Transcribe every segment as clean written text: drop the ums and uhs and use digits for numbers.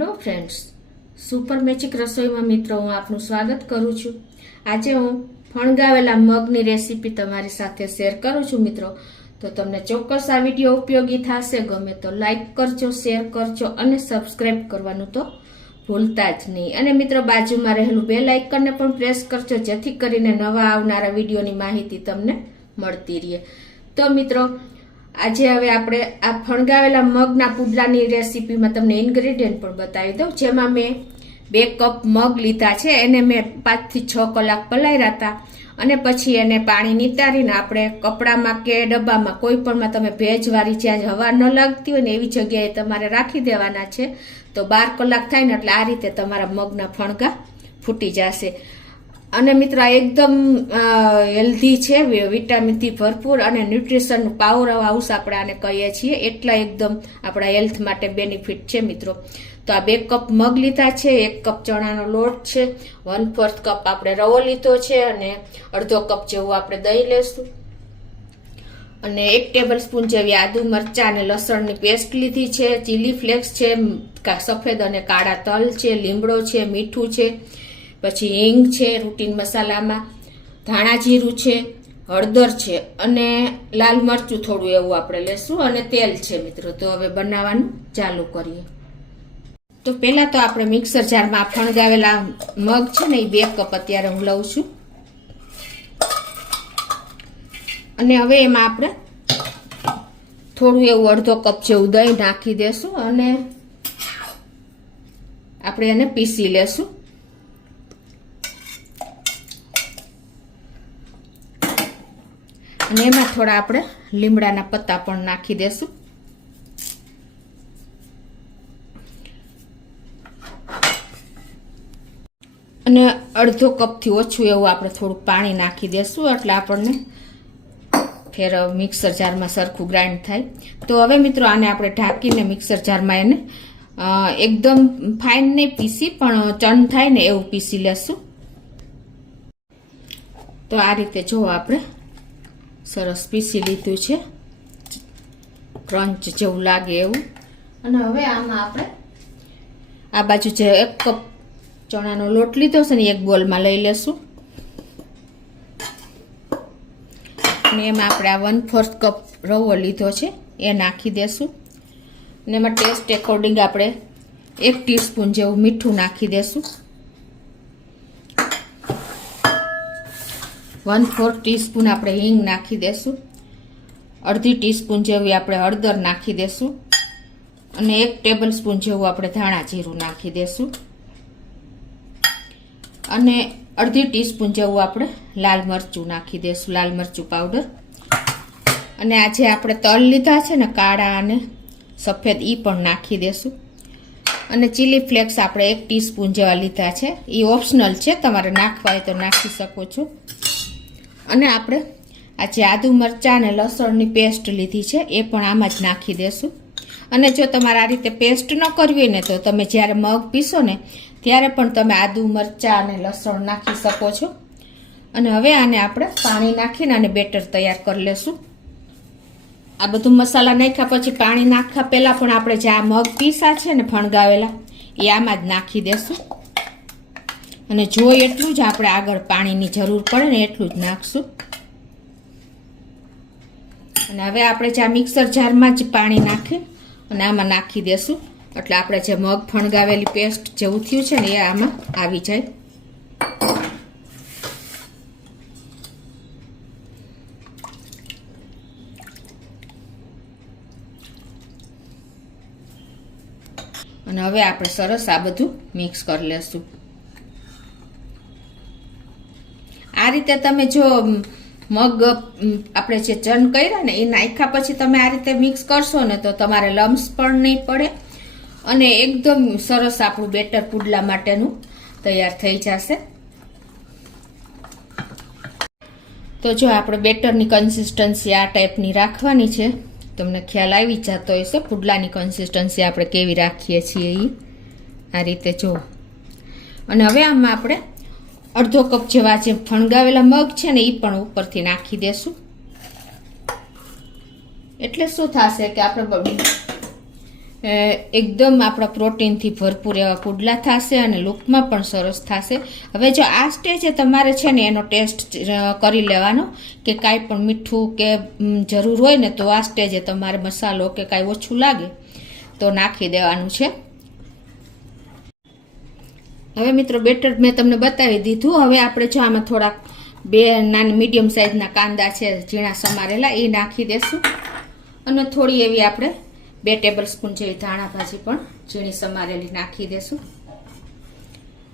Hello friends, super magic રસોઈમાં મિત્રો હું આપનું સ્વાગત કરું છું। આજે હું ફણગાવેલા મગની રેસીપી તમારી સાથે શેર કરું છું મિત્રો। તો તમને ચોક્કસ આ વિડીયો ઉપયોગી થશે। ગમે તો લાઈક કરજો, શેર કરજો અને સબસ્ક્રાઈબ કરવાનું તો ભૂલતા જ નહીં। અને મિત્રો બાજુમાં રહેલું બેલ આઇકનને પણ પ્રેસ કરજો, જેથી કરીને નવા આવનારા વિડીયોની માહિતી તમને મળતી રહે। તો મિત્રો આજે હવે આપણે આ ફણગાવેલા મગના પુડલાની રેસીપીમાં તમને ઇન્ગ્રેડિયન્ટ પણ બતાવી દઉં। જેમાં મેં 2 કપ મગ લીધા છે, એને મેં 5 થી 6 કલાક પલાળ્યા હતા અને પછી એને પાણી નિતારીને આપણે કપડામાં કે ડબ્બામાં કોઈ પણમાં તમે ભેજવાળી જ્યાં હવા ન લાગતી હોય ને એવી જગ્યાએ તમારે રાખી દેવાના છે। તો 12 કલાક થાય ને એટલે આ રીતે તમારા મગના ફણગા ફૂટી જશે। અને મિત્રો આ એકદમ હેલ્ધી છે, વિટામિનથી ભરપૂર અને ન્યુટ્રિશનનું પાવર હાઉસ આપણે આને કહીએ છીએ, એટલા એકદમ આપણા હેલ્થ માટે બેનિફિટ છે મિત્રો। તો આ 2 કપ મગ લીધા છે, 1 કપ ચણાનો લોટ છે, 1/4 કપ આપણે રવો લીધો છે અને અડધો કપ જેવું આપણે દહીં લેશું અને 1 ટેબલ સ્પૂન જેવી આદુ મરચાં અને લસણની પેસ્ટ લીધી છે, ચીલી ફ્લેક્સ છે, સફેદ અને કાળા તલ છે, લીમડો છે, મીઠું છે, પછી હિંગ છે રૂટીન મસાલામાં, ધાણા જીરું છે, હળદર છે અને લાલ મરચું થોડું એવું આપણે લેશું અને તેલ છે મિત્રો। તો હવે બનાવવાનું ચાલુ કરીએ। તો પહેલા તો આપણે મિક્સર જારમાં ફણગાવેલા મગ છે ને એ 2 કપ અત્યારે હું લઉં છું અને હવે એમાં આપણે થોડું એવું અડધો કપ જેવું દહીં નાખી દેશું અને આપણે એને પીસી લેશું। અને એમાં થોડા આપણે લીમડાના પત્તા પણ નાખી દેશું અને અડધો કપથી ઓછું એવું આપણે થોડું પાણી નાખી દેશું એટલે આપણને ફેર મિક્સર જારમાં સરખું ગ્રાઇન્ડ થાય। તો હવે મિત્રો આને આપણે ઢાંકીને મિક્સર જારમાં એને એકદમ ફાઇન નહીં પીસી પણ ચન થાય ને એવું પીસી લેશું। તો આ રીતે જો આપણે સરસ પીસી લીધું છે, ક્રંચ જેવું લાગે એવું। અને હવે આમાં આપણે આ બાજુ જે 1 કપ ચણાનો લોટ લીધો છે ને 1 બોલમાં લઈ લેશું અને એમાં આપણે આ 1/4 કપ રવો લીધો છે એ નાખી દેશું અને એમાં ટેસ્ટ એકોર્ડિંગ આપણે 1 ટીસ્પૂન જેવું મીઠું નાખી દેશું, 1/4 ટીસ્પૂન આપણે હિંગ નાખી દેશું, અડધી ટીસ્પૂન જેવી આપણે હળદર નાખી દેશું અને 1 ટેબલ સ્પૂન જેવું આપણે ધાણા જીરું નાખી દેશું અને અડધી ટીસ્પૂન જેવું આપણે લાલ મરચું નાખી દેશું, લાલ મરચું પાવડર। અને આ જે આપણે તલ લીધા છે ને કાળા અને સફેદ એ પણ નાખી દેશું અને ચીલી ફ્લેક્સ આપણે 1 ટીસ્પૂન જેવા લીધા છે, એ ઓપ્શનલ છે, તમારે નાખવા હોય તો નાખી શકો છો। અને આપણે આ જે આદુ મરચાં અને લસણની પેસ્ટ લીધી છે એ પણ આમાં જ નાખી દેશું અને જો તમારે આ રીતે પેસ્ટ ન કરવી હોય ને તો તમે જ્યારે મગ પીસો ને ત્યારે પણ તમે આદુ મરચાં અને લસણ નાખી શકો છો। અને હવે આને આપણે પાણી નાખીને આને બેટર તૈયાર કરી લેશું। આ બધું મસાલા નાખ્યા પછી પાણી નાખવા પહેલાં પણ આપણે જે આ મગ પીસા છે ને ફણગાવેલા એ આમાં જ નાખી દેશું અને જો એટલું જ આપણે આગળ પાણીની જરૂર પડે ને એટલું જ નાખશું। અને હવે આપણે જે આ મિક્સર જારમાં જ પાણી નાખી અને આમાં નાખી દેશું એટલે આપણે જે મગ ફણગાવેલી પેસ્ટ જેવું થયું છે ને એ આમાં આવી જાય। અને હવે આપણે સરસ આ બધું મિક્સ કરી લેશું। આ રીતે તમે જો મગ આપણે જે ચન કર્યા ને એ નાખ્યા પછી તમે આ રીતે મિક્સ કરશો ને તો તમારે લમ્સ પણ નહીં પડે અને એકદમ સરસ આપણું બેટર પુડલા માટેનું તૈયાર થઈ જશે। તો જો આપણે બેટરની કન્સિસ્ટન્સી આ ટાઈપની રાખવાની છે, તમને ખ્યાલ આવી જતો હશે પુડલાની કન્સિસ્ટન્સી આપણે કેવી રાખીએ છીએ એ આ રીતે જો। અને હવે આમાં આપણે અડધો કપ જેવા જે ફણગાવેલા મગ છે ને એ પણ ઉપરથી નાખી દેશું એટલે શું થશે કે આપણે એકદમ આપણા પ્રોટીનથી ભરપૂર એવા પુડલા થશે અને લુકમાં પણ સરસ થશે. હવે જો આ સ્ટેજે તમારે છે ને એનો ટેસ્ટ કરી લેવાનો કે કાંઈ પણ મીઠું કે જરૂર હોય ને તો આ સ્ટેજે તમારે મસાલો કે કાંઈ ઓછું લાગે તો નાખી દેવાનું છે. હવે મિત્રો બેટર મેં તમને બતાવી દીધું. હવે આપણે જો આમાં થોડાક 2 નાની મીડિયમ સાઇઝના કાંદા છે ઝીણા સમારેલા એ નાખી દેશું અને થોડી એવી આપણે 2 ટેબલ સ્પૂન જેવી ધાણા ભાજી પણ ઝીણી સમારેલી નાખી દેશું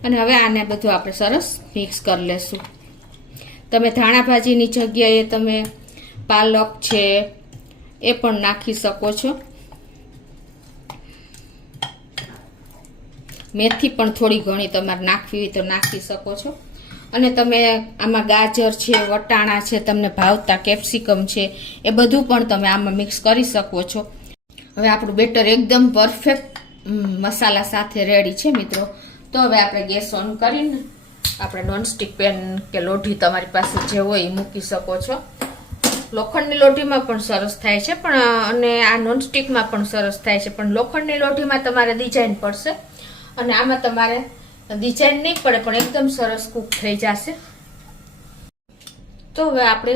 અને હવે આને બધું આપણે સરસ મિક્સ કરી લેશું. તમે ધાણા ભાજીની જગ્યાએ તમે પાલક છે એ પણ નાખી શકો છો. મેથી પણ થોડી ઘણી તમારે નાખવી હોય તો નાખી શકો છો. અને તમે આમાં ગાજર છે, વટાણા છે, તમને ભાવતા કેપ્સિકમ છે એ બધું પણ તમે આમાં મિક્સ કરી શકો છો. હવે આપણું બેટર એકદમ પરફેક્ટ મસાલા સાથે રેડી છે મિત્રો. તો હવે આપણે ગેસ ઓન કરીને આપણે નોનસ્ટિક પેન કે લોઢી તમારી પાસે જે હોય એ મૂકી શકો છો. લોખંડની લોઢીમાં પણ સરસ થાય છે પણ અને આ નોનસ્ટિકમાં પણ સરસ થાય છે, પણ લોખંડની લોઢીમાં તમારે ડિઝાઇન પડશે અને આમાં તમારે ડિઝાઇન નહીં પડે પણ એકદમ સરસ કૂક થઈ જશે. તો હવે આપણે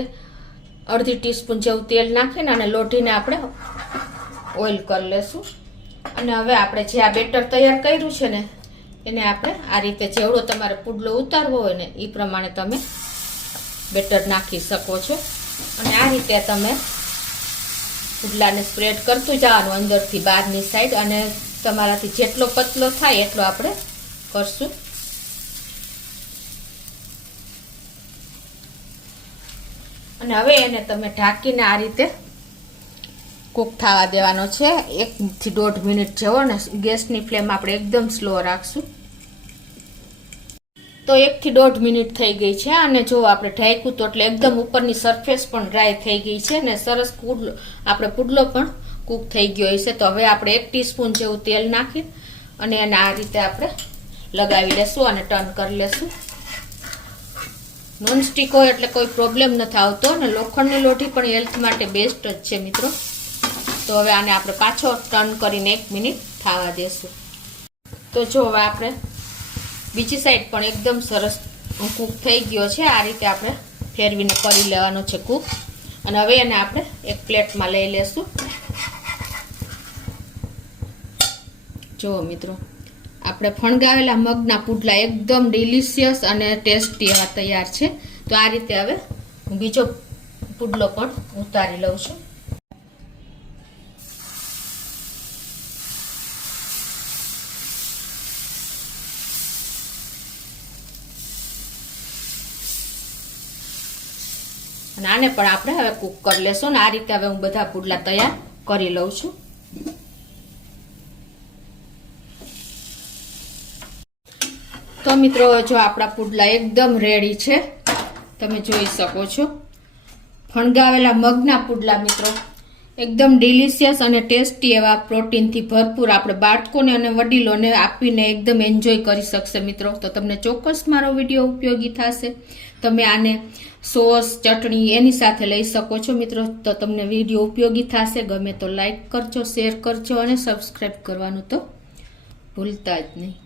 અડધી ટીસ્પૂન જેવું તેલ નાખીને અને લોઢીને આપણે ઓઇલ કરી લેશું અને હવે આપણે જે આ બેટર તૈયાર કર્યું છે ને એને આપણે આ રીતે જેવડો તમારે પુડલો ઉતારવો હોય ને એ પ્રમાણે તમે બેટર નાખી શકો છો અને આ રીતે તમે પુડલાને સ્પ્રેડ કરતું જવાનું અંદરથી બહારની સાઈડ અને તમારાથી જેટલો પતલો થાય એટલો આપણે કરશું. અને હવે એને તમે ઢાંકીને આ રીતે કૂક થવા દેવાનો છે 1 થી 1.5 મિનિટ જેવો ને ગેસની ફ્લેમ આપણે એકદમ સ્લો રાખશું. તો 1 થી 1.5 મિનિટ થઈ ગઈ છે અને જો આપણે ઢાંક્યું તો એટલે એકદમ ઉપરની સરફેસ પણ ડ્રાય થઈ ગઈ છે ને સરસ આપણે પુડલો પણ કૂક થઈ ગયો છે. તો હવે આપણે 1 ટીસ્પૂન જેવું તેલ નાખી અને એને આ રીતે આપણે લગાવી લેશું અને ટર્ન કરી લેશું. નોનસ્ટિક હોય એટલે કોઈ પ્રોબ્લેમ નથી આવતો અને લોખંડની લોઢી પણ હેલ્થ માટે બેસ્ટ જ છે મિત્રો. તો હવે આને આપણે પાછો ટર્ન કરીને 1 મિનિટ થવા દેશું. તો જો હવે આપણે બીજી સાઈડ પણ એકદમ સરસ કૂક થઈ ગયો છે. આ રીતે આપણે ફેરવીને કરી લેવાનો છે કૂક અને હવે એને આપણે એક પ્લેટમાં લઈ લેશું. જુઓ મિત્રો આપણે ફણગાવેલા મગના પુડલા એકદમ ડિલિશિયસ અને ટેસ્ટી એવા તૈયાર છે. તો આ રીતે હવે હું બીજો પુડલો પણ ઉતારી લઉં છું. અને આને પણ આપણે હવે કૂક કરી લેશું. ને આ રીતે હવે હું બધા પુડલા તૈયાર કરી લઉં છું. તો મિત્રો જો આપણા પુડલા એકદમ રેડી છે, તમે જોઈ શકો છો. ફણગાવેલા મગના પુડલા મિત્રો એકદમ ડિલિશિયસ અને ટેસ્ટી એવા પ્રોટીનથી ભરપૂર આપણે બાળકોને અને વડીલોને આપીને એકદમ એન્જોય કરી શકશે મિત્રો. તો તમને ચોક્કસ મારો વિડીયો ઉપયોગી થશે. તમે આને સોસ, ચટણી એની સાથે લઈ શકો છો મિત્રો. તો તમને વિડીયો ઉપયોગી થશે. ગમે તો લાઈક કરજો, શેર કરજો અને સબસ્ક્રાઈબ કરવાનું તો ભૂલતા જ નહીં.